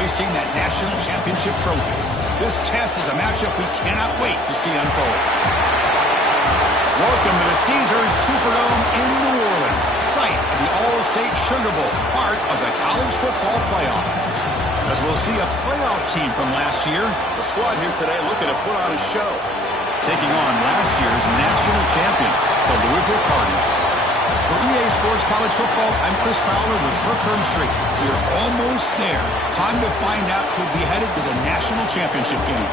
hoisting that national championship trophy. This test is a matchup we cannot wait to see unfold. Welcome to the Caesars Superdome in New Orleans, site of the All-State Sugar Bowl, part of the college football playoff. As we'll see a playoff team from last year. The squad here today looking to put on a show. Taking on last year's national champions, the Louisville Cardinals. For EA Sports College Football, I'm Chris Fowler with Kirk Herbstreit. We're almost there. Time to find out who'll be headed to the national championship game.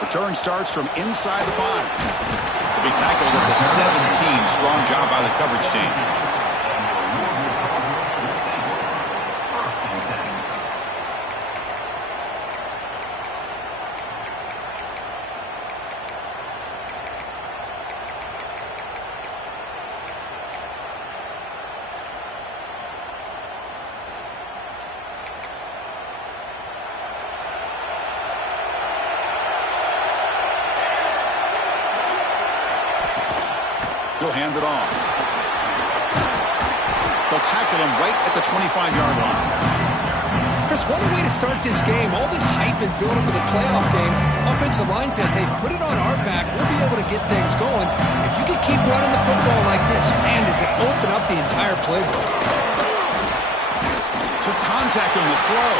Return starts from inside the 5. He'll be tackled at the 17. Strong job by the coverage team. He'll hand it off. They'll tackle him right at the 25-yard line. Chris, what a way to start this game. All this hype and build-up of the playoff game. Offensive line says, hey, put it on our back. We'll be able to get things going. If you can keep running the football like this, man, does it open up the entire playbook. Took contact on the throw.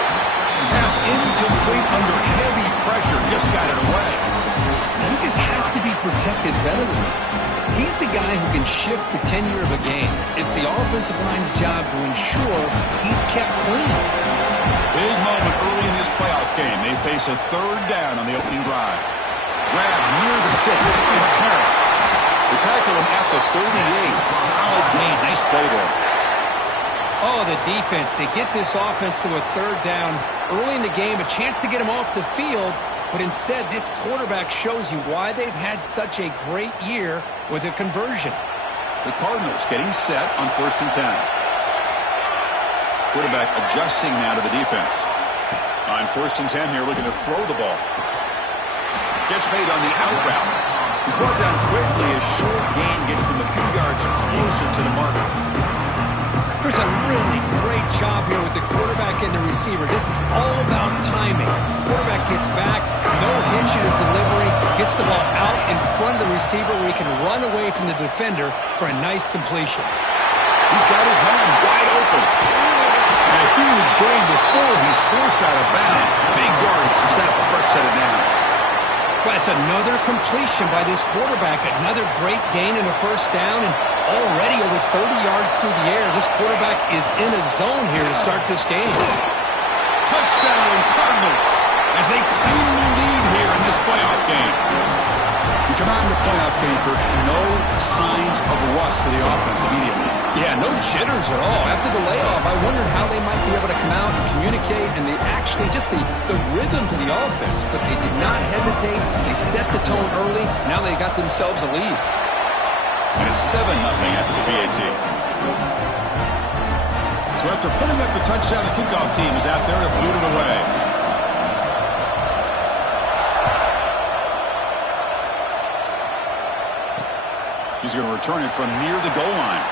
Pass incomplete under heavy pressure. Just got it away. He just has to be protected better than that. He's the guy who can shift the tenure of a game. It's the offensive line's job to ensure he's kept clean. Big moment early in this playoff game. They face a 3rd down on the opening drive. Grab near the sticks. It's Harris. They tackle him at the 38. Solid gain. Nice play there. Oh, the defense. They get this offense to a 3rd down early in the game. A chance to get him off the field. But instead, this quarterback shows you why they've had such a great year with a conversion. The Cardinals getting set on 1st and 10. Quarterback adjusting now to the defense. On 1st and 10 here, looking to throw the ball. Gets made on the out route. He's brought down quickly. A short gain gets them a few yards closer to the marker. There's a really great job here with the quarterback and the receiver. This is all about timing. Quarterback gets back, no hitch in his delivery, gets the ball out in front of the receiver where he can run away from the defender for a nice completion. He's got his man wide open. And a huge gain before he's forced out of bounds. Big yards to set up the first set of downs. Well, it's another completion by this quarterback. Another great gain in a 1st down, and already over 30 yards through the air. This quarterback is in a zone here to start this game. Touchdown Cardinals as they claim the lead here in this playoff game. We come out in the playoff game for no signs of rust for the offense immediately. Yeah, no jitters at all. After the layoff, I wondered how they might be able to come out and communicate, and they actually just the rhythm to the offense, but they did not hesitate. They set the tone early. Now they got themselves a lead. And it's 7-0 after the PAT. So after putting up the touchdown, the kickoff team is out there to boot it away. He's going to return it from near the goal line.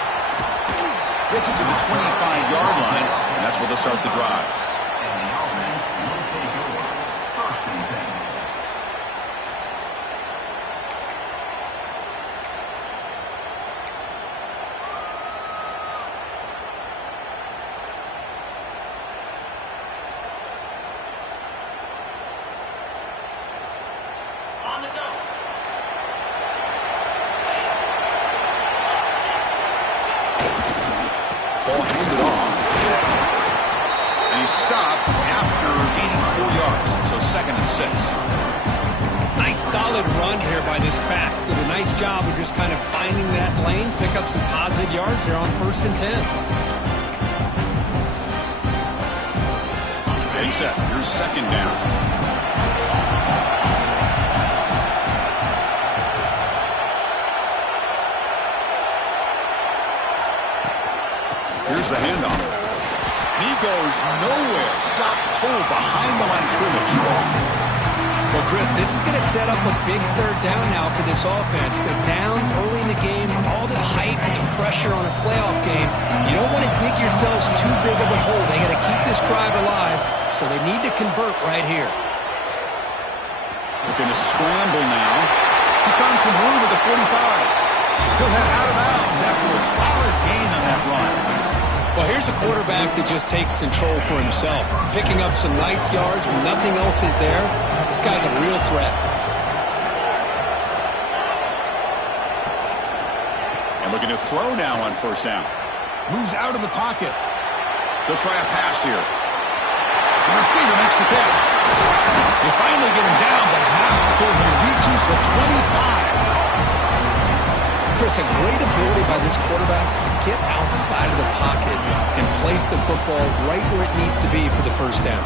Gets it to the 25-yard line, and that's where they'll start the drive. Ball handed off. And he's stopped after gaining 4 yards. So 2nd and 6. Nice solid run here by this back. Did a nice job of just kind of finding that lane, pick up some positive yards there on 1st and 10. Ready, set. Here's 2nd down. nowhere. Stop cold behind the line of scrimmage. Well, Chris, this is going to set up a big third down now for this offense. They're down early in the game with all the hype and the pressure on a playoff game. You don't want to dig yourselves too big of a hole. They got to keep this drive alive, so they need to convert right here. Looking to scramble now. He's found some room at the 45. He'll head out of bounds after a solid gain on that run. Well, here's a quarterback that just takes control for himself, picking up some nice yards when nothing else is there. This guy's a real threat. And looking to throw now on first down. Moves out of the pocket. They'll try a pass here. The receiver makes the catch. They finally get him down, but not before he reaches the 25. Chris, a great ability by this quarterback to get outside of the pocket and place the football right where it needs to be for the first down.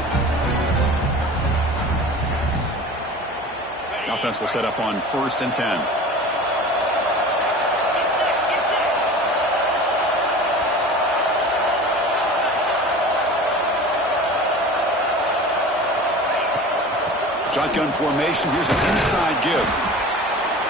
The offense will set up on 1st and 10. Shotgun formation. Here's an inside give.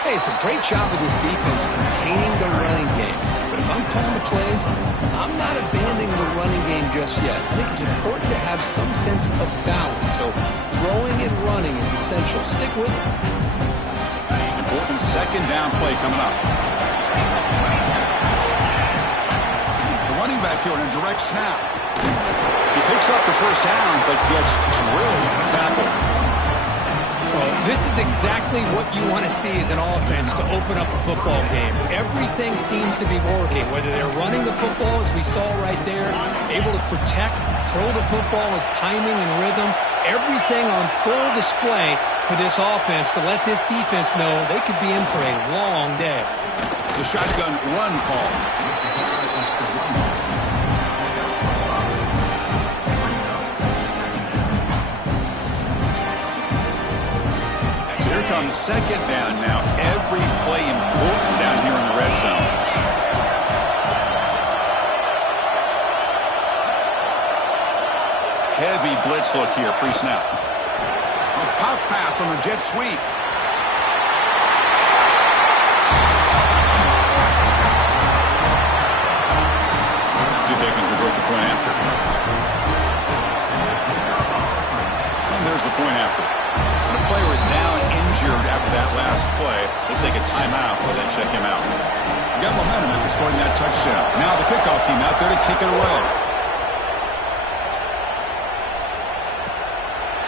Hey, it's a great job of this defense containing the running game. But if I'm calling the plays, I'm not abandoning the running game just yet. I think it's important to have some sense of balance. So throwing and running is essential. Stick with it. Important second down play coming up. The running back here on a direct snap. He picks up the first down, but gets drilled on the tackle. Well, this is exactly what you want to see as an offense to open up a football game. Everything seems to be working, whether they're running the football, as we saw right there, able to protect, throw the football with timing and rhythm, everything on full display for this offense to let this defense know they could be in for a long day. It's a shotgun run call. Comes second down now. Every play important down here in the red zone. Heavy blitz look here, pre-snap. A pop pass on the jet sweep. See if they can convert the point after. And there's the point after. When a player is down injured after that last play, they take a timeout while they check him out. We got momentum after scoring that touchdown. Now the kickoff team out there to kick it away.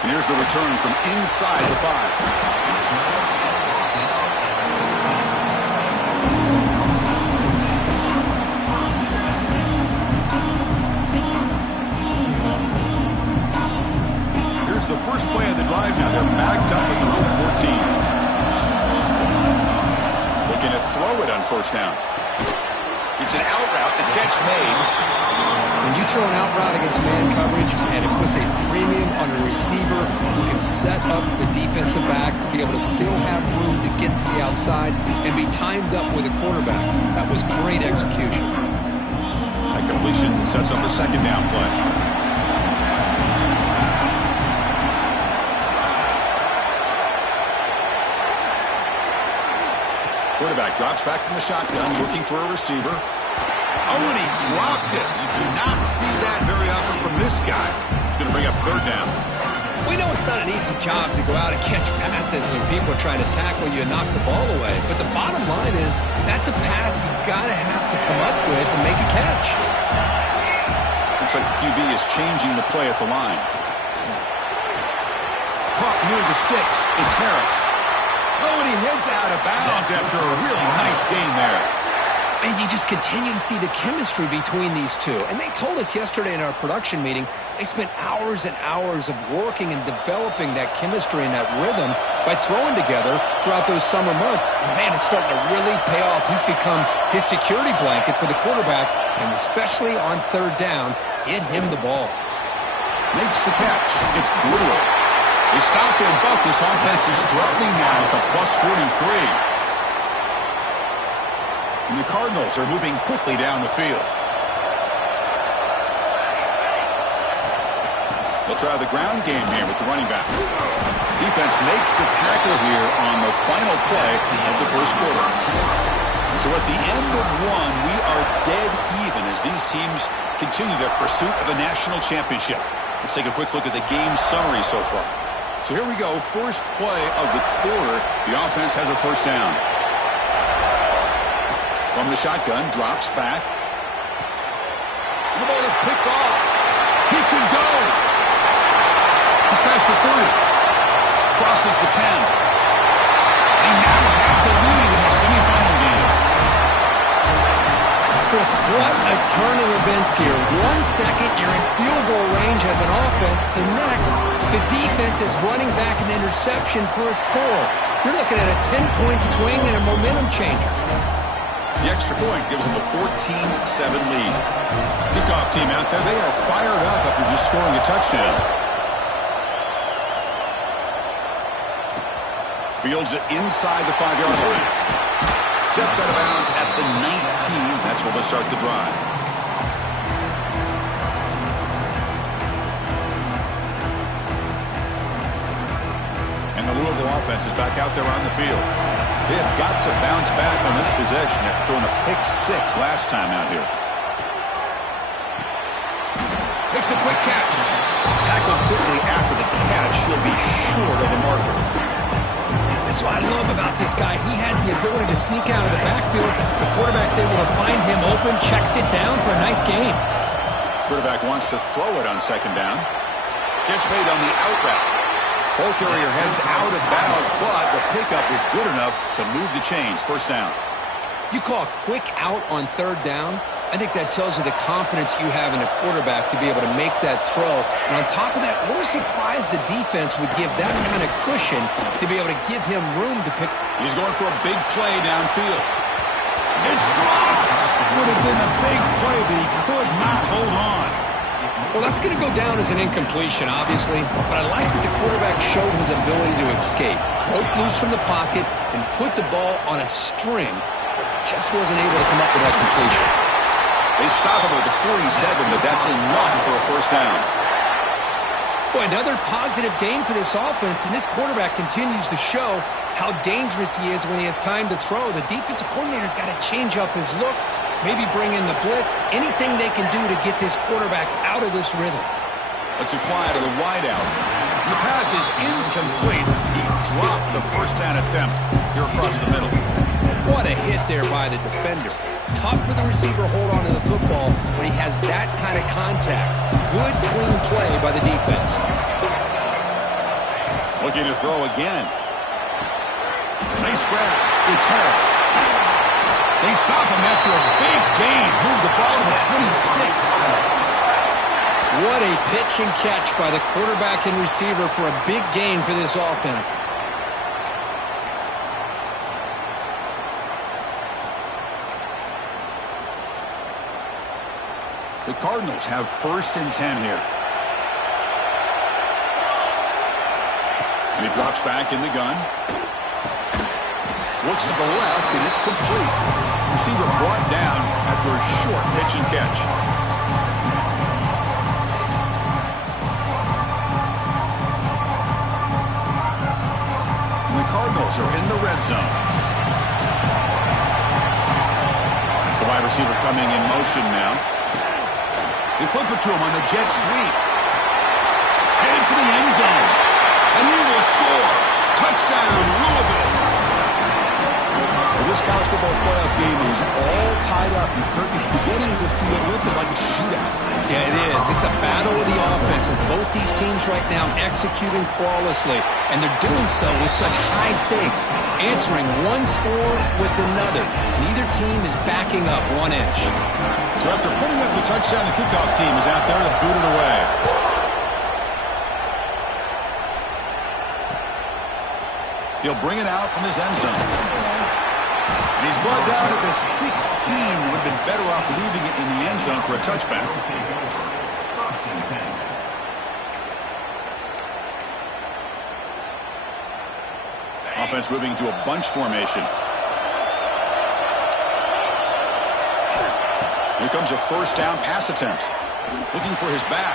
And here's the return from inside the 5. The first play of the drive now. They're backed up at the road 14. Looking to throw it on first down. It's an out route. The catch made. When you throw an out route against man coverage, and it puts a premium on a receiver who can set up the defensive back to be able to still have room to get to the outside and be timed up with a quarterback. That was great execution. That completion sets up a second down play. Quarterback drops back from the shotgun, looking for a receiver. Oh, and he dropped it. You do not see that very often from this guy. He's going to bring up third down. We know it's not an easy job to go out and catch passes when people are trying to tackle you and knock the ball away. But the bottom line is that's a pass you got to have to come up with and make a catch. Looks like the QB is changing the play at the line. Caught near the sticks. It's Harris. Oh, and he heads out of bounds after a really nice game there. And you just continue to see the chemistry between these two. And they told us yesterday in our production meeting, they spent hours and hours of working and developing that chemistry and that rhythm by throwing together throughout those summer months. And, man, it's starting to really pay off. He's become his security blanket for the quarterback, and especially on third down, get him the ball. Makes the catch. It's Brewer. They stop him, but this offense is threatening now at the plus 43. And the Cardinals are moving quickly down the field. They'll try the ground game here with the running back. Defense makes the tackle here on the final play of the first quarter. So at the end of one, we are dead even as these teams continue their pursuit of a national championship. Let's take a quick look at the game summary so far. So here we go. First play of the quarter. The offense has a first down. From the shotgun, drops back. The ball is picked off. He can go. He's past the 30. Crosses the 10. They now have the lead in the semifinal game. Chris, what a turn of events here. 1 second, you're in field goal range as an offense. The next, the defense is running back an interception for a score. You're looking at a 10-point swing and a momentum changer. The extra point gives them a 14-7 lead. Kickoff team out there, they are fired up after just scoring a touchdown. Fields it inside the 5-yard line. Steps out of bounds at the 19. That's where they'll start the drive. And the Louisville offense is back out there on the field. They have got to bounce back on this possession after throwing a pick 6 last time out here. Makes a quick catch. Tackled quickly after the catch. He'll be short of the marker. That's what I love about this guy. He has the ability to sneak out of the backfield. The quarterback's able to find him open, checks it down for a nice gain. Quarterback wants to throw it on second down. Catch made on the out route. Ball carrier heads out of bounds, but the pickup was good enough to move the chains. First down. You call a quick out on third down. I think that tells you the confidence you have in a quarterback to be able to make that throw. And on top of that, a little surprised the defense would give that kind of cushion to be able to give him room to pick. He's going for a big play downfield. It's dropped. Would have been a big play, but he could not hold on. Well, that's going to go down as an incompletion, obviously, but I like that the quarterback showed his ability to escape, broke loose from the pocket, and put the ball on a string, but just wasn't able to come up with that completion. They stop him at the 47, but that's enough for a first down. Boy, another positive game for this offense, and this quarterback continues to show how dangerous he is when he has time to throw. The defensive coordinator's got to change up his looks, maybe bring in the blitz, anything they can do to get this quarterback out of this rhythm. Let's fly to the wideout. The pass is incomplete. He dropped the first down attempt here across the middle. What a hit there by the defender. Tough for the receiver to hold on to the football when he has that kind of contact. Good, clean play by the defense. Looking to throw again. Nice grab. It's Harris. They stop him after a big gain. Move the ball to the 26. What a pitch and catch by the quarterback and receiver for a big gain for this offense. The Cardinals have 1st and 10 here. And he drops back in the gun. Looks to the left, and it's complete. Receiver brought down after a short pitch and catch. And the Cardinals are in the red zone. It's the wide receiver coming in motion now. They flip it to him on the jet sweep. Headed for the end zone. And he will score. Touchdown, Louisville. Well, this college football playoff game is all tied up. And Kirk, it's beginning to feel a little bit like a shootout. Yeah, it is. It's a battle of the offenses. Both these teams right now executing flawlessly. And they're doing so with such high stakes. Answering one score with another. Neither team is backing up 1 inch. So after putting up the touchdown, the kickoff team is out there to boot it away. He'll bring it out from his end zone. And he's brought down at the 16. Would have been better off leaving it in the end zone for a touchback. Offense moving to a bunch formation. Here comes a first down pass attempt. Looking for his back.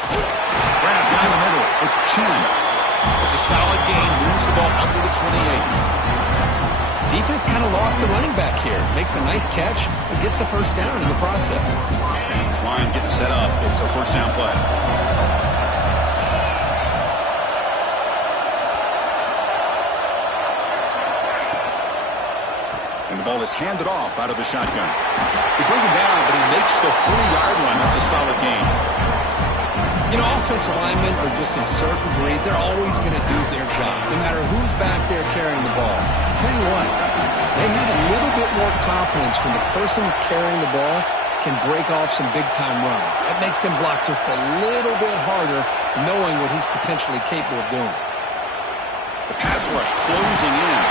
Grab down the middle. It's Chin. It's a solid gain. Moves the ball up to the 28. Defense kind of lost a running back here. Makes a nice catch and gets the first down in the process. This line getting set up. It's a first down play. And the ball is handed off out of the shotgun. They bring him down, but he makes the 40-yard line. That's a solid gain. You know, offensive linemen are just a certain breed. They're always going to do their job, no matter who's back there carrying the ball. I'll tell you what, they have a little bit more confidence when the person that's carrying the ball can break off some big-time runs. That makes him block just a little bit harder, knowing what he's potentially capable of doing. The pass rush closing in.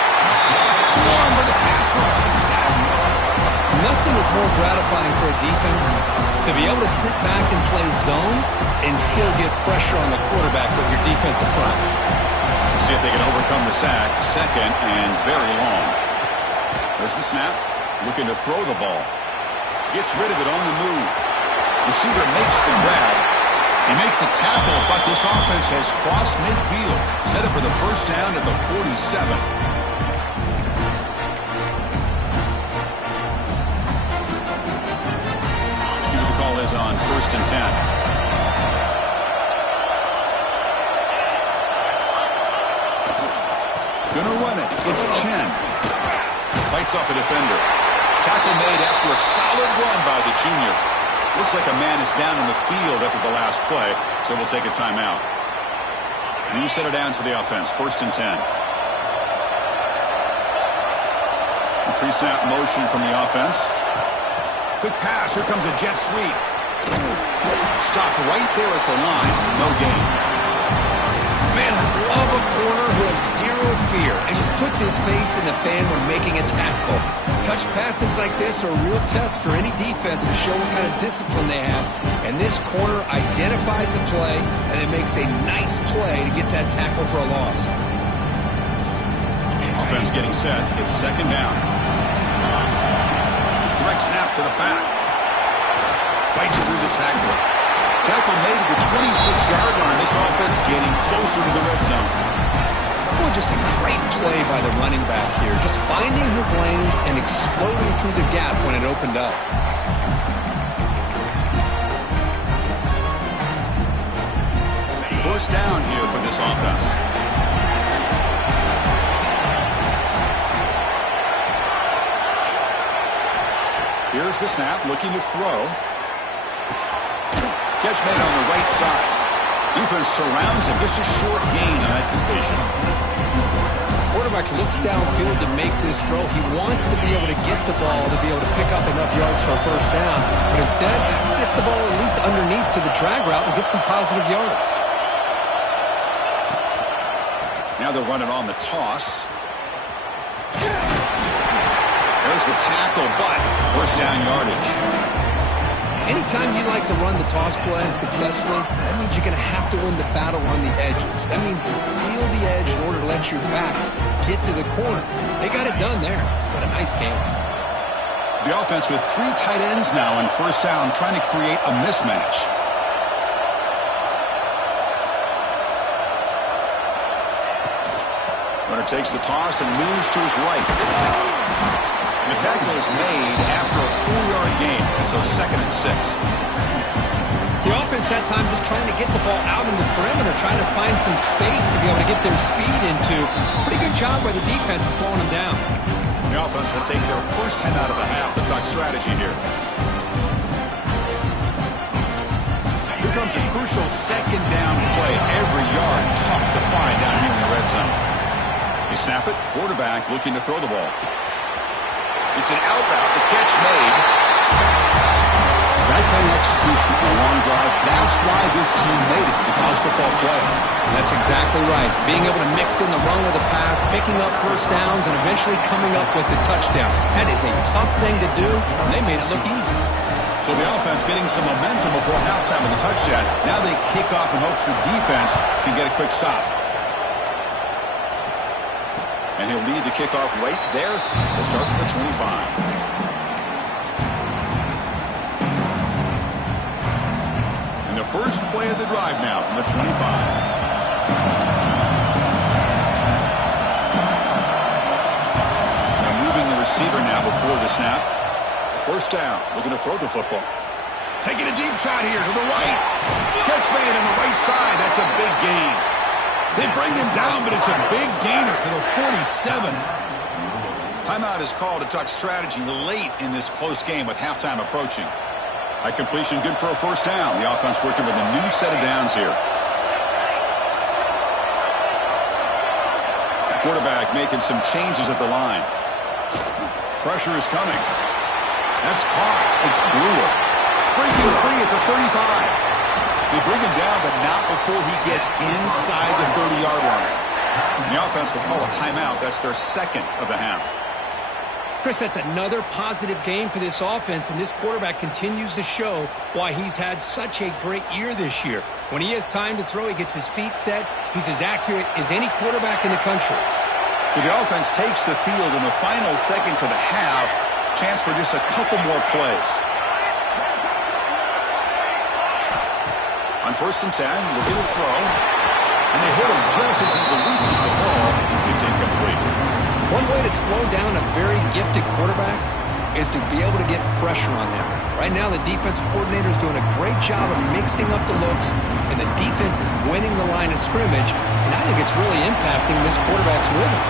Swarm with the pass rush. He's sacked. Nothing is more gratifying for a defense to be able to sit back and play zone and still get pressure on the quarterback with your defensive front. Let's see if they can overcome the sack. Second and very long. There's the snap. Looking to throw the ball. Gets rid of it on the move. Receiver makes the grab. They make the tackle, but this offense has crossed midfield. Set up for the first down at the 47. See what the call is on 1st and 10. Gonna run it. It's Chin. Fights off a defender. Tackle made after a solid run by the junior. Looks like a man is down in the field after the last play, so we'll take a timeout. New set it down to the offense. 1st and 10. Pre-snap motion from the offense. Quick pass. Here comes a jet sweep. Stopped right there at the line. No gain. Man, I love a corner who has zero fear and just puts his face in the fan when making a tackle. Touch passes like this are a real test for any defense to show what kind of discipline they have. And this corner identifies the play and it makes a nice play to get that tackle for a loss. Offense getting set. It's 2nd down. Direct snap to the back. Fights through the tackle. Tackle made at the 26-yard line. This offense getting closer to the red zone. Well, just a great play by the running back here. Just finding his lanes and exploding through the gap when it opened up. First down here for this offense. Here's the snap, looking to throw. Catch made on the right side. Defense surrounds him. Just a short gain on that completion. Quarterback looks downfield to make this throw. He wants to be able to get the ball to be able to pick up enough yards for a first down. But instead, gets the ball at least underneath to the drag route and gets some positive yards. Now they're running on the toss. There's the tackle, but first down yardage. Anytime you like to run the toss play successfully, that means you're going to have to win the battle on the edges. That means you seal the edge in order to let your back get to the corner. They got it done there. What a nice game. The offense with 3 tight ends now on first down, trying to create a mismatch. Runner takes the toss and moves to his right. The tackle is made after a 4-yard gain, so 2nd and 6. The offense that time just trying to get the ball out in the perimeter, trying to find some space to be able to get their speed into. Pretty good job by the defense slowing them down. The offense will take their first 10 out of the half. The talk strategy here. Here comes a crucial 2nd down play. Every yard tough to find down here in the red zone. They snap it. Quarterback looking to throw the ball. It's an out route. The catch made. That kind of execution on a long drive, that's why this team made it to the college football playoff. That's exactly right. Being able to mix in the run with the pass, picking up first downs, and eventually coming up with the touchdown. That is a tough thing to do, and they made it look easy. So the offense getting some momentum before halftime with the touchdown. Now they kick off in hopes the defense can get a quick stop. And he'll lead the kickoff right there. We'll start at the 25. And the first play of the drive now from the 25. They're moving the receiver now before the snap. First down, looking to throw the football. Taking a deep shot here to the right. Catch made on the right side. That's a big gain. They bring him down, but it's a big gainer to the 47. Timeout is called to talk strategy late in this close game with halftime approaching. High completion, good for a first down. The offense working with a new set of downs here. Quarterback making some changes at the line. Pressure is coming. That's caught. It's Brewer. Breaking free at the 35. They bring him down, but not before he gets inside the 30-yard line. And the offense will call a timeout. That's their second of the half. Chris, that's another positive game for this offense, and this quarterback continues to show why he's had such a great year this year. When he has time to throw, he gets his feet set. He's as accurate as any quarterback in the country. So the offense takes the field in the final seconds of the half. Chance for just a couple more plays. On 1st and 10, looking to throw. And they hit him just as he releases the ball. It's incomplete. One way to slow down a very gifted quarterback is to be able to get pressure on him. Right now, the defense coordinator is doing a great job of mixing up the looks, and the defense is winning the line of scrimmage, and I think it's really impacting this quarterback's rhythm.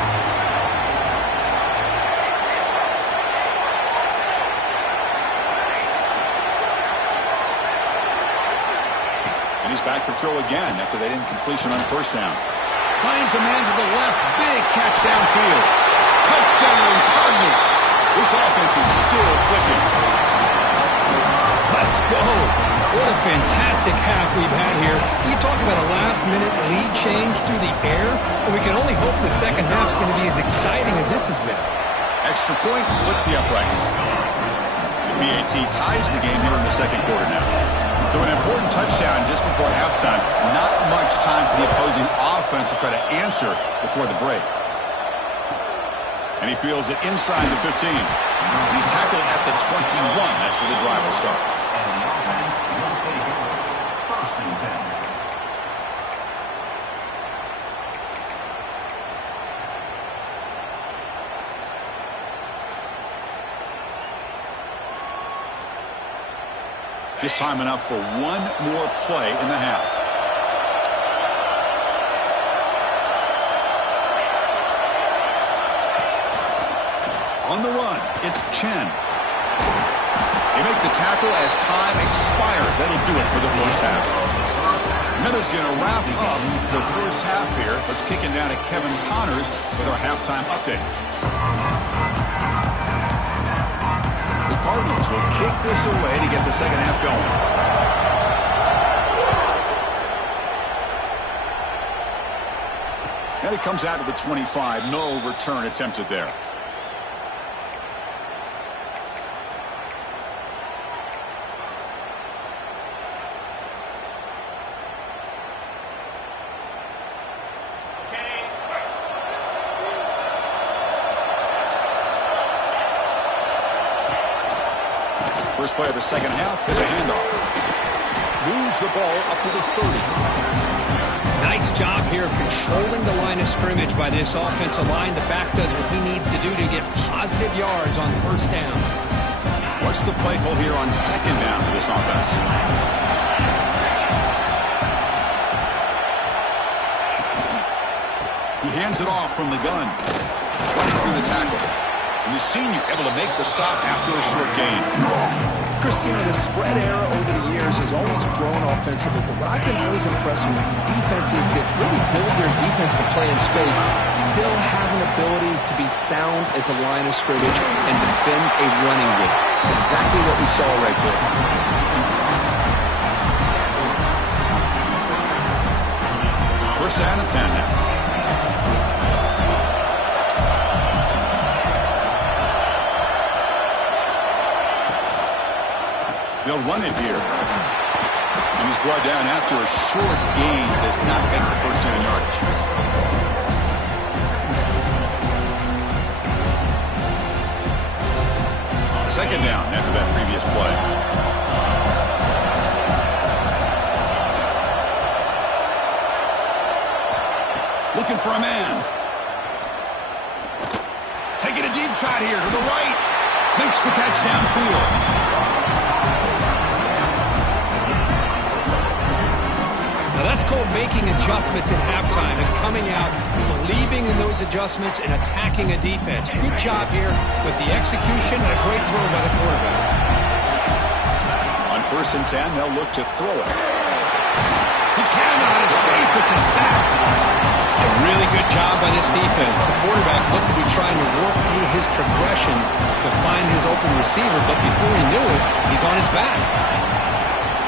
And he's back to throw again after that incompletion on 1st down. Finds a man to the left. Big catch downfield. Touchdown, Cardinals. This offense is still clicking. Let's go. What a fantastic half we've had here. We talk about a last-minute lead change through the air, and we can only hope the second half's going to be as exciting as this has been. Extra point splits the uprights. The PAT ties the game here in the second quarter now. So an important touchdown just before halftime. Not much time for the opposing offense to try to answer before the break. And he fields it inside the 15. And he's tackled at the 21. That's where the drive will start. Just time enough for one more play in the half. On the run, it's Chen. They make the tackle as time expires. That'll do it for the first half. Miller's going to wrap up the first half here. Let's kick it down to Kevin Connors with our halftime update. The Cardinals will kick this away to get the second half going. And it comes out to the 25. No return attempted there. First play of the second half is a handoff. Moves the ball up to the 30. Nice job here of controlling the line of scrimmage by this offensive line. The back does what he needs to do to get positive yards on first down. What's the play call here on second down for this offense? He hands it off from the gun. Running through the tackle. And the senior able to make the stop after a short gain. Christina, the spread era over the years has always grown offensively, but what I've been always impressed with defenses that really build their defense to play in space still have an ability to be sound at the line of scrimmage and defend a running game. It's exactly what we saw right there. First down and 10 now. They'll run it here. And he's brought down after a short gain. Does not make the first down yardage. Second down after that previous play. looking for a man. Taking a deep shot here to the right. Makes the catch downfield. Now that's called making adjustments at halftime and coming out, believing in those adjustments and attacking a defense. Good job here with the execution and a great throw by the quarterback. On 1st and 10, they'll look to throw it. He cannot escape. It's a sack. A really good job by this defense. The quarterback looked to be trying to work through his progressions to find his open receiver, but before he knew it, he's on his back.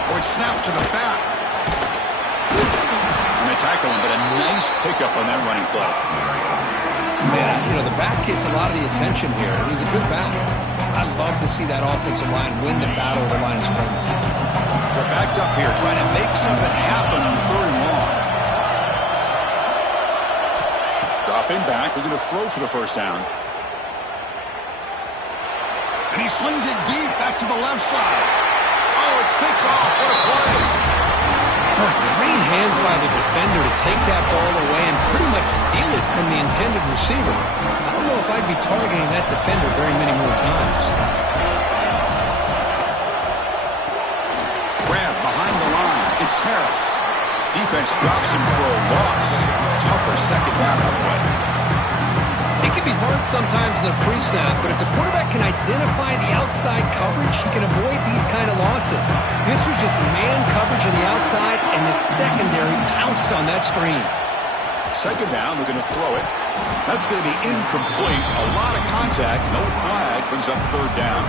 Or it snaps to the back. And they tackle him, but a nice pickup on that running play. Man, the back gets a lot of the attention here. He's a good back. I love to see that offensive line win the battle of the line of scrimmage. They're backed up here, trying to make something happen on 3rd and long. Dropping back, looking to throw for the first down. And he slings it deep back to the left side. Oh, it's picked off. What a play. Great hands by the defender to take that ball away and pretty much steal it from the intended receiver. I don't know if I'd be targeting that defender very many more times. Grab behind the line. It's Harris. Defense drops him for a loss. Tougher second down on the way. It can be hard sometimes in the pre-snap, but if the quarterback can identify the outside coverage, he can avoid these kind of losses. This was just man coverage on the outside, and the secondary pounced on that screen. Second down, we're going to throw it. That's going to be incomplete. A lot of contact, no flag, brings up 3rd down.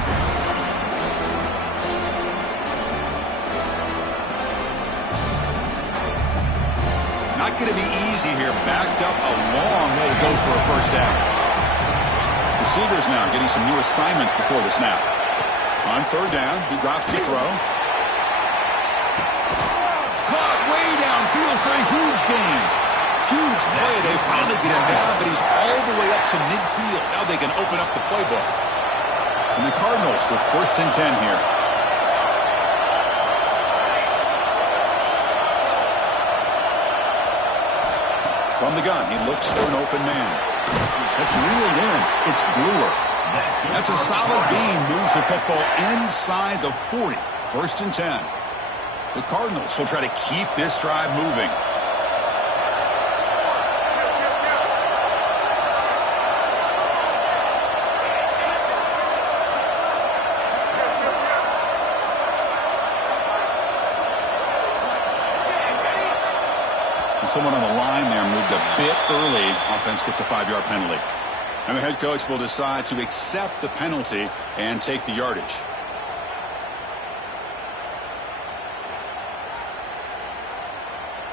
Not going to be easy here. Backed up a long way to go for a first down. Receivers now getting some new assignments before the snap. On 3rd down, he drops to throw. Caught way downfield for a huge gain. Huge play. They finally get him down, but he's all the way up to midfield. Now they can open up the playbook. And the Cardinals with 1st and 10 here. From the gun, he looks for an open man. That's reeled in. It's Brewer. That's a solid gain. Moves the football inside the 40. 1st and 10. The Cardinals will try to keep this drive moving. Someone on the line there moved a bit early. Offense gets a 5-yard penalty. And the head coach will decide to accept the penalty and take the yardage.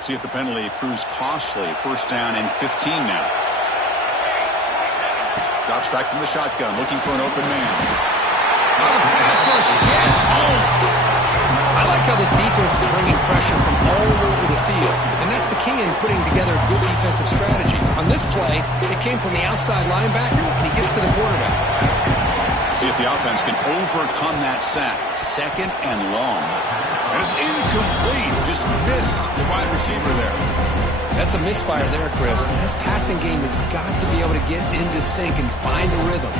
See if the penalty proves costly. 1st down and 15 now. Drops back from the shotgun, looking for an open man. Oh, the pass rush. Yes, home. I like how this defense is bringing pressure from all over the field, and that's the key in putting together a good defensive strategy. On this play, it came from the outside linebacker, and he gets to the quarterback. See if the offense can overcome that sack. 2nd and long. And it's incomplete. Just missed the wide receiver there. That's a misfire there, Chris. This passing game has got to be able to get into sync and find a rhythm.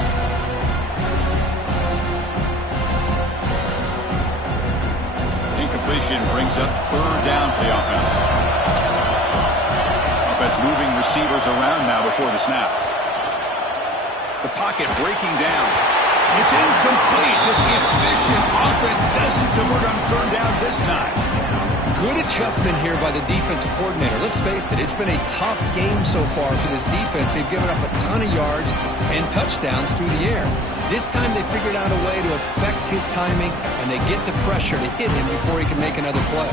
Incompletion brings up 3rd down for the offense. Offense moving receivers around now before the snap. The pocket breaking down. It's incomplete. This efficient offense doesn't convert on 3rd down this time. Good adjustment here by the defensive coordinator. Let's face it, it's been a tough game so far for this defense. They've given up a ton of yards and touchdowns through the air. This time they figured out a way to affect his timing, and they get the pressure to hit him before he can make another play.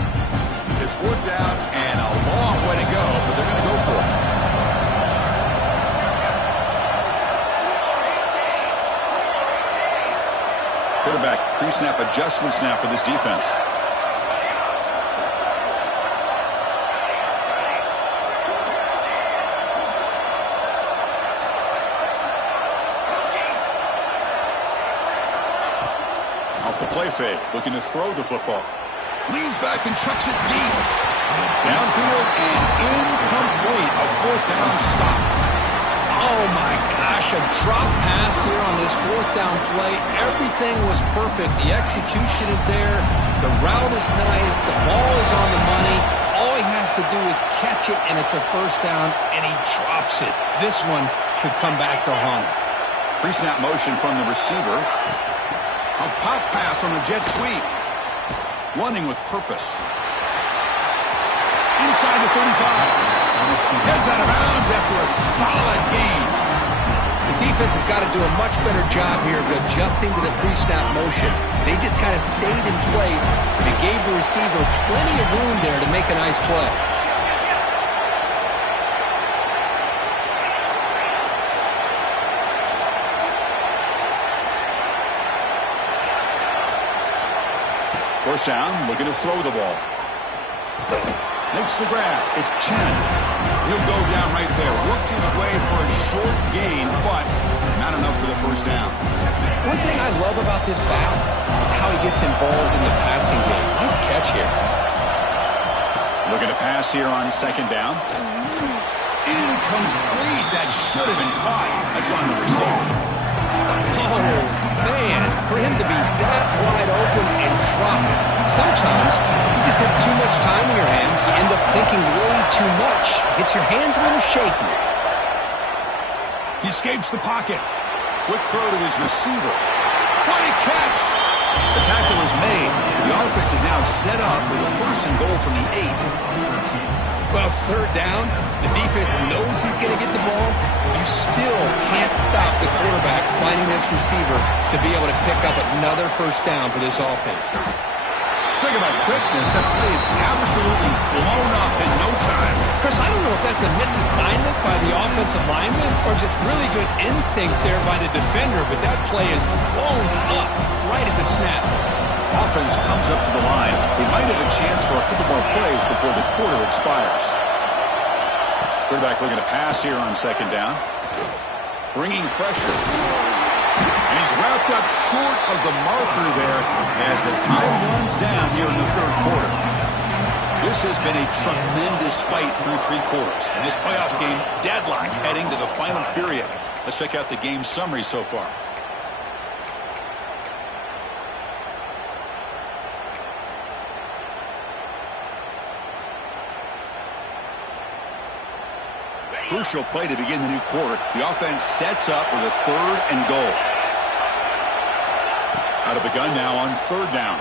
It's 4th down and a long way to go, but they're going to go for it. Quarterback pre-snap adjustments now for this defense. Off the play fake, looking to throw the football. Leans back and chucks it deep. Downfield and incomplete. A fourth down stop. Oh, my gosh, a drop pass here on this fourth down play. Everything was perfect. The execution is there. The route is nice. The ball is on the money. All he has to do is catch it, and it's a first down, and he drops it. This one could come back to haunt him. Pre-snap motion from the receiver. A pop pass on a jet sweep. Running with purpose. Inside the 35. Heads out of bounds after a solid gain. The defense has got to do a much better job here of adjusting to the pre-snap motion. They just kind of stayed in place and gave the receiver plenty of room there to make a nice play. First down, looking to throw the ball. Makes the grab. It's Chen. He'll go down right there. Worked his way for a short gain, but not enough for the first down. One thing I love about this back is how he gets involved in the passing game. Nice catch here. Looking to pass here on second down. Incomplete. That should have been caught. That's on the receiver. Oh, man, for him to be that wide open and drop it. Sometimes you just have too much time in your hands. You end up thinking way too much. Gets your hands a little shaky. He escapes the pocket. Quick throw to his receiver. What a catch! The tackle is made. The offense is now set up with a first and goal from the 8. Well, it's third down. The defense knows he's going to get the ball. You still can't stop the quarterback finding this receiver to be able to pick up another first down for this offense. Talk about quickness. That play is absolutely blown up in no time. Chris, I don't know if that's a misassignment by the offensive lineman or just really good instincts there by the defender, but that play is blown up right at the snap. Offense comes up to the line. They might have a chance for a couple more plays before the quarter expires. Quarterback looking to pass here on second down. Bringing pressure. And he's wrapped up short of the marker there as the time runs down here in the third quarter. This has been a tremendous fight through three quarters. And this playoff game deadlocked heading to the final period. Let's check out the game summary so far. Crucial play to begin the new quarter. The offense sets up with a third and goal. Out of the gun now on third down.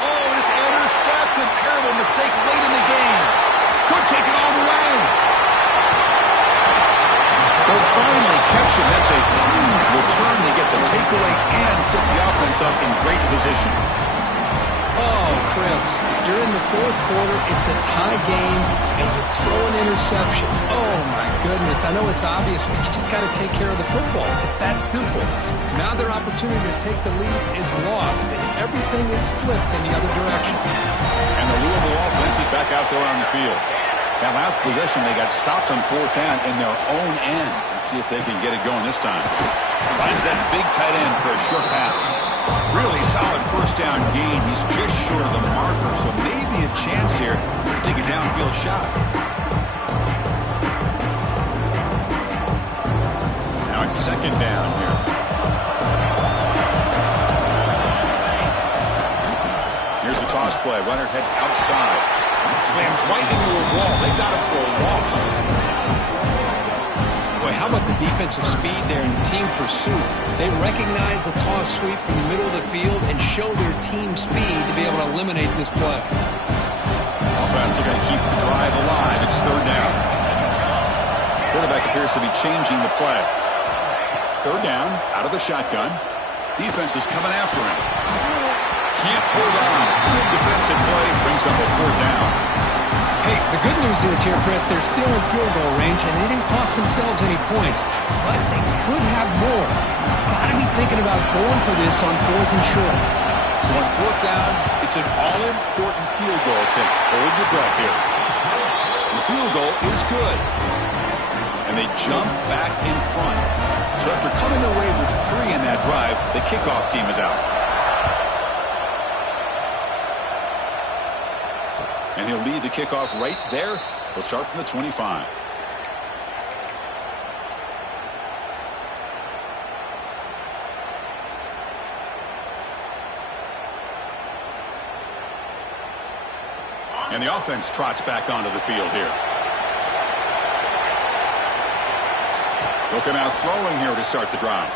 Oh, and it's intercepted. Terrible mistake late in the game. Could take it all the way. They'll finally catch him. That's a huge return. They get the takeaway and set the offense up in great position. Oh, Chris, you're in the fourth quarter. It's a tie game, and you throw an interception. Oh, my goodness. I know it's obvious, but you just got to take care of the football. It's that simple. Now their opportunity to take the lead is lost, and everything is flipped in the other direction. And the Louisville offense is back out there on the field. That last possession, they got stopped on fourth down in their own end. Let's see if they can get it going this time. Finds that big tight end for a short pass. Really solid first down gain. He's just short of the marker, so maybe a chance here to take a downfield shot. Now it's second down here. Here's the toss play. Runner heads outside. Slams right into a wall. They got him for a loss. Boy, how about the defensive speed there in team pursuit? They recognize the toss sweep from the middle of the field and show their team speed to be able to eliminate this play. Offense looking to keep the drive alive. It's third down. Quarterback appears to be changing the play. Third down, out of the shotgun. Defense is coming after him. Can't hold on. Good defensive play brings up a fourth down. Hey, the good news is here, Chris, they're still in field goal range, and they didn't cost themselves any points. But they could have more. Got to be thinking about going for this on fourth and short. So on fourth down, it's an all-important field goal. It's a hold your breath here. The field goal is good. And they jump back in front. So after coming away with 3 in that drive, the kickoff team is out. And he'll lead the kickoff right there. He'll start from the 25. And the offense trots back onto the field here. They'll come out throwing here to start the drive.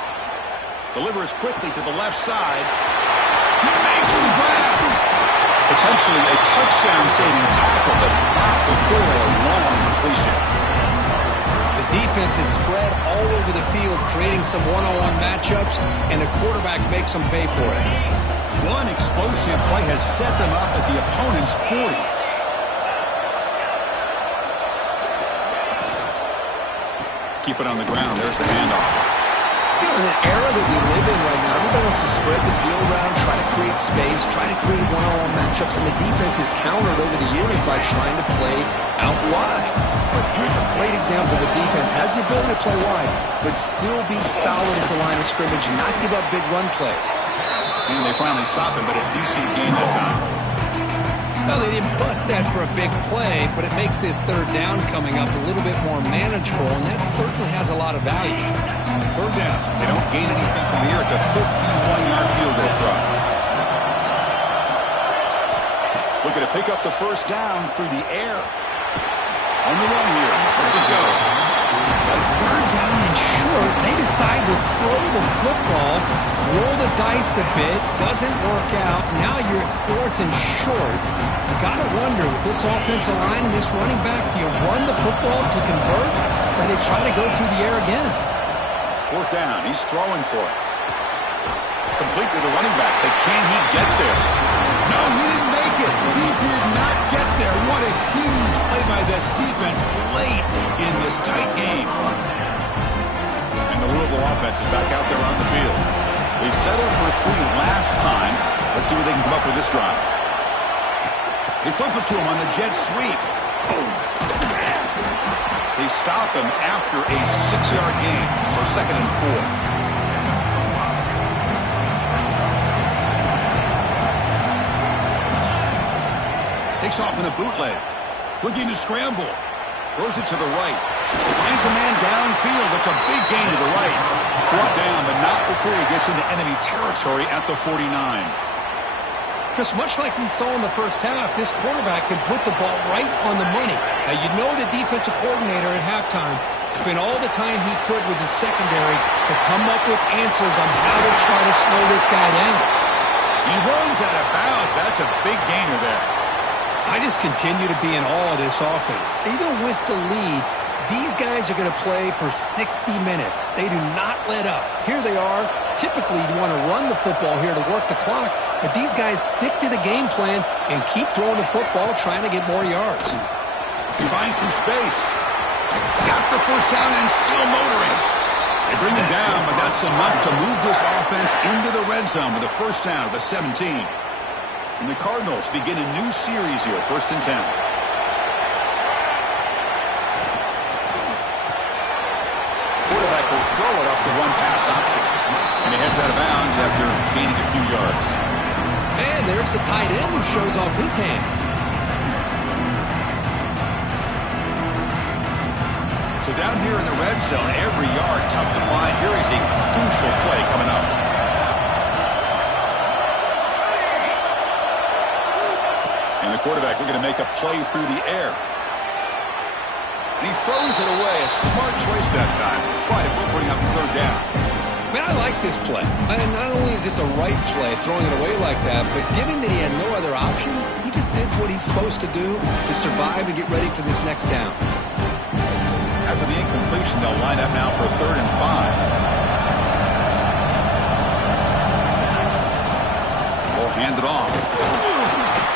Delivers quickly to the left side. He makes the grab. Potentially a touchdown-saving tackle, but not before a long completion. The defense is spread all over the field, creating some one-on-one matchups, and the quarterback makes them pay for it. One explosive play has set them up at the opponent's 40. Keep it on the ground. There's the handoff. You know, in the era that we live in right now, everybody wants to spread the field around, try to create space, try to create one-on-one matchups, and the defense is countered over the years by trying to play out wide. But here's a great example of a defense has the ability to play wide, but still be solid at the line of scrimmage and not give up big run plays. And they finally stop him, but a decent gain that time. Well, they didn't bust that for a big play, but it makes this third down coming up a little bit more manageable, and that certainly has a lot of value. Third down. They don't gain anything from here. It's a 51-yard field goal try. Looking to pick up the first down through the air. On the run here. Let's it go. A third down and short. They decide to throw the football, roll the dice a bit, doesn't work out. Now you're at fourth and short. You got to wonder, with this offensive line and this running back, do you run the football to convert, or do they try to go through the air again? Fourth down. He's throwing for it. Complete with the running back. But can he get there? No, he didn't make it. He did not get there. What a huge play by this defense late in this tight game. And the Louisville offense is back out there on the field. They settled for a 3 last time. Let's see what they can come up with this drive. They flip it to him on the jet sweep. Boom. They stop him after a 6-yard gain. So 2nd and 4. Takes off in a bootleg. Looking to scramble. Throws it to the right. Finds a man downfield. That's a big gain to the right. Brought down, but not before he gets into enemy territory at the 49. Just much like we saw in the first half, this quarterback can put the ball right on the money. Now, you know the defensive coordinator at halftime spent all the time he could with his secondary to come up with answers on how to try to slow this guy down. He runs out of bounds. That's a big gainer there. I just continue to be in awe of this offense. Even with the lead, these guys are going to play for 60 minutes. They do not let up. Here they are. Typically, you want to run the football here to work the clock, but these guys stick to the game plan and keep throwing the football, trying to get more yards. He finds some space. Got the first down and still motoring. They bring him down, but that's enough to move this offense into the red zone with a first down at the 17. And the Cardinals begin a new series here, 1st and 10. Quarterback will throw it off the one-pass option. And he heads out of bounds after gaining a few yards. And there's the tight end who shows off his hands. So down here in the red zone, every yard tough to find. Here is a crucial play coming up. And the quarterback looking to make a play through the air. And he throws it away. A smart choice that time. But it will bring up 3rd down. Man, I like this play. And not only is it the right play, throwing it away like that, but given that he had no other option, he just did what he's supposed to do to survive and get ready for this next down. After the incompletion, they'll line up now for 3rd and 5. We'll hand it off.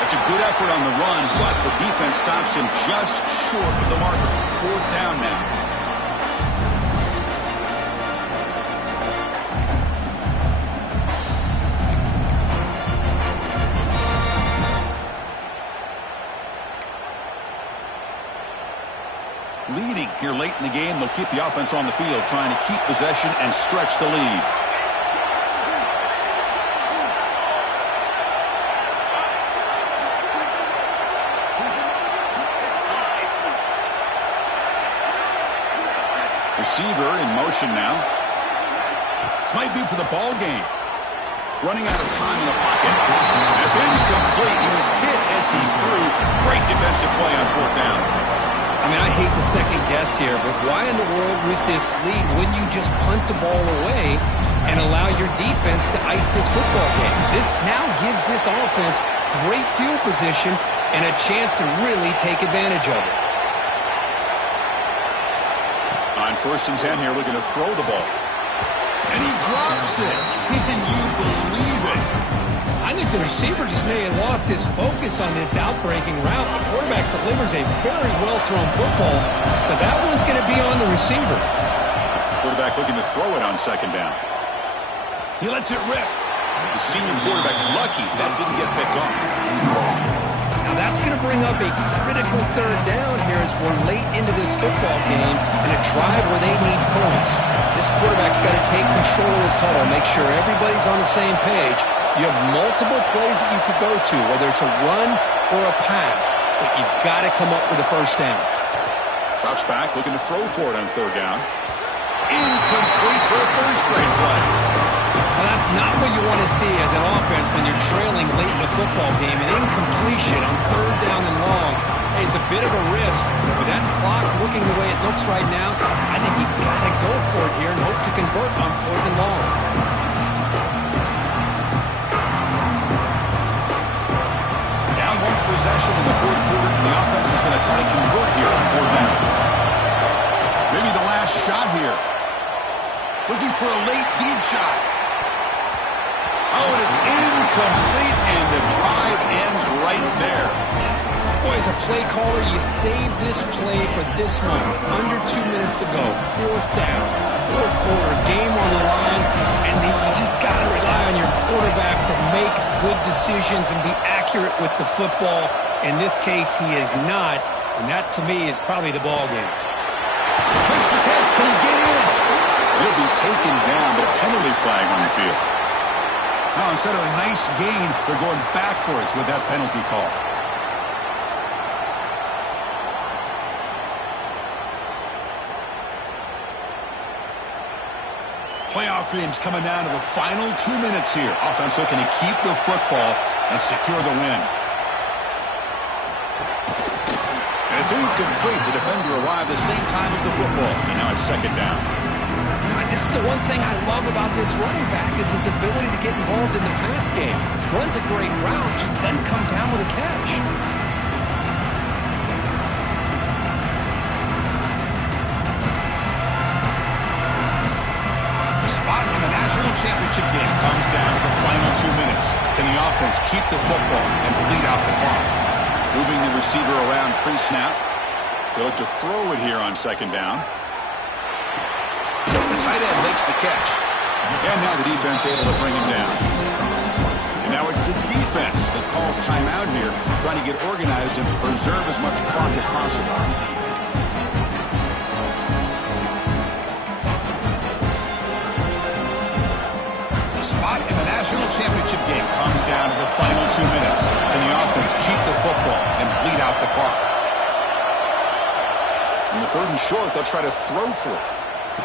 It's a good effort on the run, but the defense stops him just short of the marker. 4th down now. Leading here late in the game, they'll keep the offense on the field, trying to keep possession and stretch the lead. receiver in motion now. This might be for the ball game. Running out of time in the pocket. That's incomplete. He was hit as he threw. Great defensive play on fourth down. I mean, I hate to second guess here, but why in the world with this lead wouldn't you just punt the ball away and allow your defense to ice this football game? This now gives this offense great field position and a chance to really take advantage of it. On 1st and 10 here, looking to throw the ball. And he drops it. Can you believe it? I think the receiver just may have lost his focus on this outbreaking route. The quarterback delivers a very well-thrown football, so that one's going to be on the receiver. Quarterback looking to throw it on 2nd down. He lets it rip. The senior quarterback lucky that didn't get picked off. Now that's going to bring up a critical 3rd down here as we're late into this football game and a drive where they need points. This quarterback's got to take control of this huddle, make sure everybody's on the same page. You have multiple plays that you could go to, whether it's a run or a pass, but you've got to come up with a 1st down. Drops back, looking to throw for it on 3rd down. Incomplete for a 3rd straight play. Well, that's not what you want to see as an offense when you're trailing late in the football game. An incompletion on 3rd down and long. Hey, it's a bit of a risk. With that clock looking the way it looks right now, I think you've got to go for it here and hope to convert on 4th and long. Down 1 possession in the 4th quarter, and the offense is going to try to convert here on 4th down. Maybe the last shot here. Looking for a late deep shot. Oh, and it's incomplete, and the drive ends right there. Boy, as a play caller, you save this play for this moment. Under 2 minutes to go. 4th down. 4th quarter, game on the line, and then you just got to rely on your quarterback to make good decisions and be accurate with the football. In this case, he is not, and that, to me, is probably the ball game. Makes the catch. Can he get in? He'll be taken down, but a penalty flag on the field. Now, instead of a nice gain, they're going backwards with that penalty call. Playoff games coming down to the final 2 minutes here. Offense looking to keep the football and secure the win. And it's incomplete. The defender arrived the same time as the football. And now it's 2nd down. This is the one thing I love about this running back is his ability to get involved in the pass game. Runs a great route, just doesn't come down with a catch. The spot in the national championship game comes down to the final 2 minutes. Can the offense keep the football and bleed out the clock? Moving the receiver around pre-snap. They look to throw it here on 2nd down. The tight end makes the catch. And now the defense able to bring him down. And now it's the defense that calls timeout here, trying to get organized and preserve as much clock as possible. The spot in the national championship game comes down to the final 2 minutes. Can the offense keep the football and bleed out the clock? In the 3rd and short, they'll try to throw for it.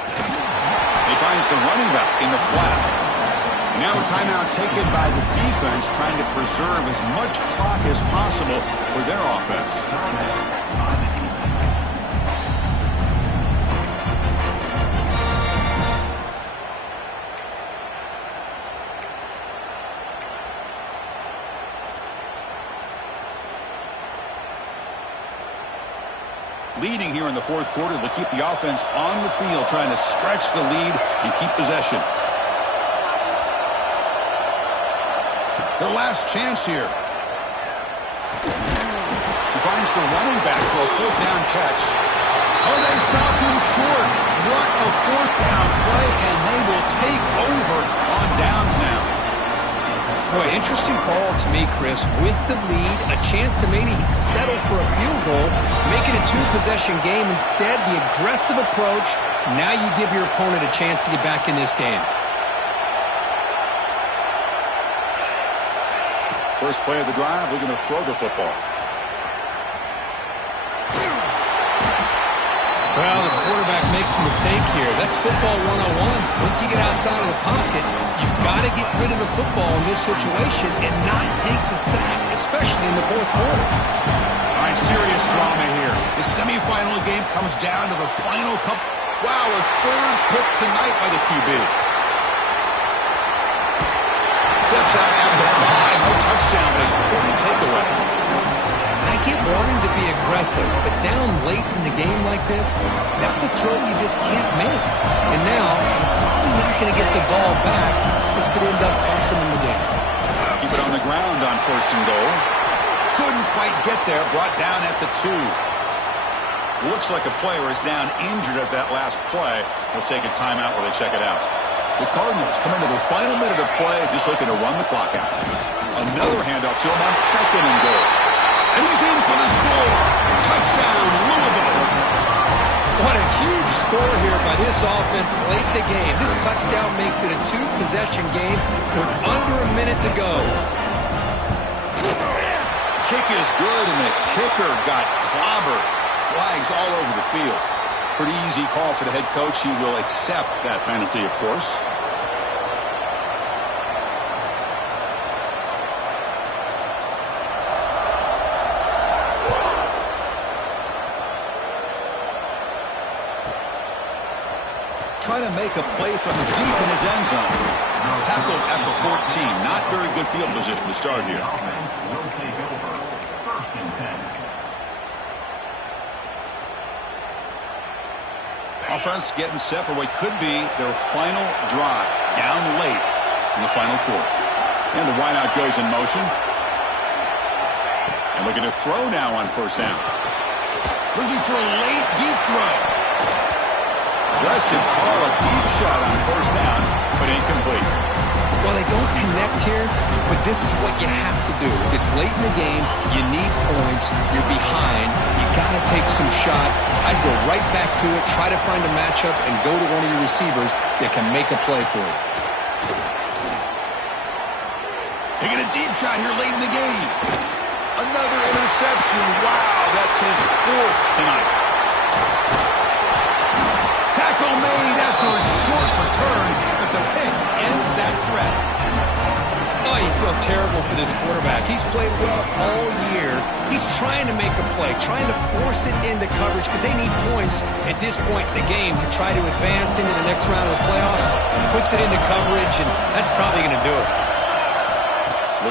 He finds the running back in the flat. Now a timeout taken by the defense, trying to preserve as much clock as possible for their offense. Leading here in the 4th quarter, they'll keep the offense on the field, trying to stretch the lead and keep possession. Their last chance here. He finds the running back for a 4th down catch. Oh, they stopped him short. What a 4th down play, and they will take over on downs now. Boy, interesting call to me, Chris. With the lead, a chance to maybe settle for a field goal, make it a 2-possession game. Instead, the aggressive approach. Now you give your opponent a chance to get back in this game. First play of the drive, looking to throw the football. Well, the quarterback makes a mistake here. That's football 101. Once you get outside of the pocket, you've got to get rid of the football in this situation and not take the sack, especially in the fourth quarter. All right, serious drama here. The semifinal game comes down to the final couple. Wow, a third pick tonight by the QB. Steps out at the 5. No touchdown, but important takeaway. I get wanting to be aggressive, but down late in the game like this, that's a throw you just can't make. And now, you're probably not going to get the ball back. This could end up costing them the game. Keep it on the ground on 1st and goal. Couldn't quite get there. Brought down at the 2. Looks like a player is down injured at that last play. They'll take a timeout while they check it out. The Cardinals come into the final minute of play, just looking to run the clock out. Another handoff to him on 2nd and goal. And he's in for the score. Touchdown, Louisville. What a huge score here by this offense late in the game. This touchdown makes it a 2-possession game with under a minute to go. Kick is good, and the kicker got clobbered. Flags all over the field. Pretty easy call for the head coach. He will accept that penalty, of course. Trying to make a play from deep in his end zone. Tackled at the 14. Not very good field position to start here. Offense getting set for what could be their final drive. Down late in the final quarter. And the wideout goes in motion. And looking to throw now on 1st down. Looking for a late, deep throw. Aggressive call, a deep shot on 1st down, but incomplete. Well, they don't connect here, but this is what you have to do. It's late in the game. You need points. You're behind. You got to take some shots. I'd go right back to it, try to find a matchup, and go to one of your receivers that can make a play for you. Taking a deep shot here late in the game. Another interception. Wow, that's his 4th tonight. Tackle made after a short return, but the pick ends that threat. Oh, you feel terrible for this quarterback. He's played well all year. He's trying to make a play, trying to force it into coverage because they need points at this point in the game to try to advance into the next round of the playoffs. Puts it into coverage, and that's probably going to do it.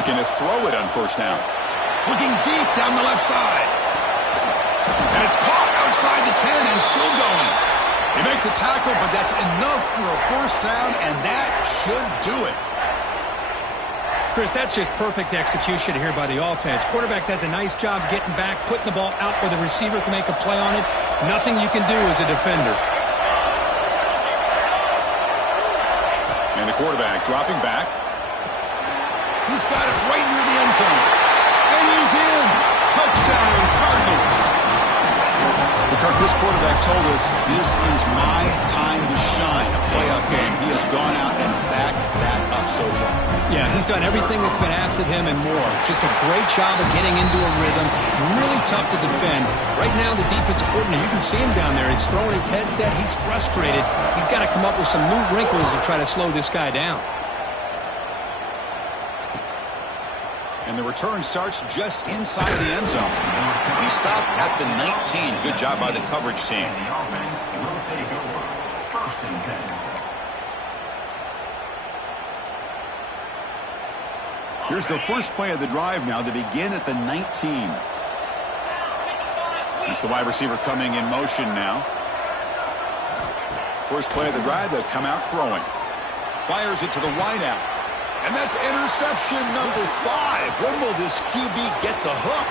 Looking to throw it on 1st down. Looking deep down the left side. And it's caught outside the 10 and still going. They make the tackle, but that's enough for a 1st down, and that should do it. Chris, that's just perfect execution here by the offense. Quarterback does a nice job getting back, putting the ball out where the receiver can make a play on it. Nothing you can do as a defender. And the quarterback dropping back. He's got it right near the end zone. And he's in. Touchdown, Cardinals. Kirk, this quarterback told us this is my time to shine. A playoff game. He has gone out and backed that up so far. Yeah, he's done everything that's been asked of him and more. Just a great job of getting into a rhythm. Really tough to defend. Right now, the defensive coordinator, you can see him down there. He's throwing his headset. He's frustrated. He's got to come up with some new wrinkles to try to slow this guy down. And the return starts just inside the end zone. He stopped at the 19. Good job by the coverage team. Here's the first play of the drive now. They begin at the 19. It's the wide receiver coming in motion now. First play of the drive, they'll come out throwing. Fires it to the wideout. And that's interception number 5. When will this QB get the hook?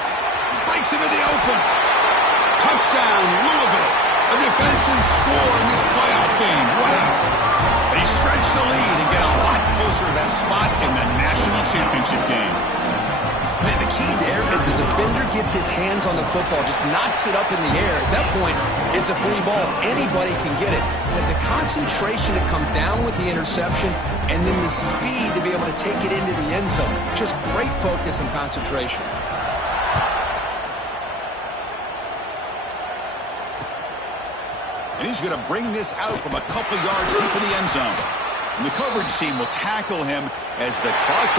Breaks into the open. Touchdown, Louisville. A defensive score in this playoff game. Wow. They stretch the lead and get a lot closer to that spot in the national championship game. Man, the key there is the defender gets his hands on the football, just knocks it up in the air. At that point, it's a free ball. Anybody can get it. But the concentration to come down with the interception and then the speed to be able to take it into the end zone. Just great focus and concentration. And he's going to bring this out from a couple yards deep in the end zone. And the coverage team will tackle him as the clock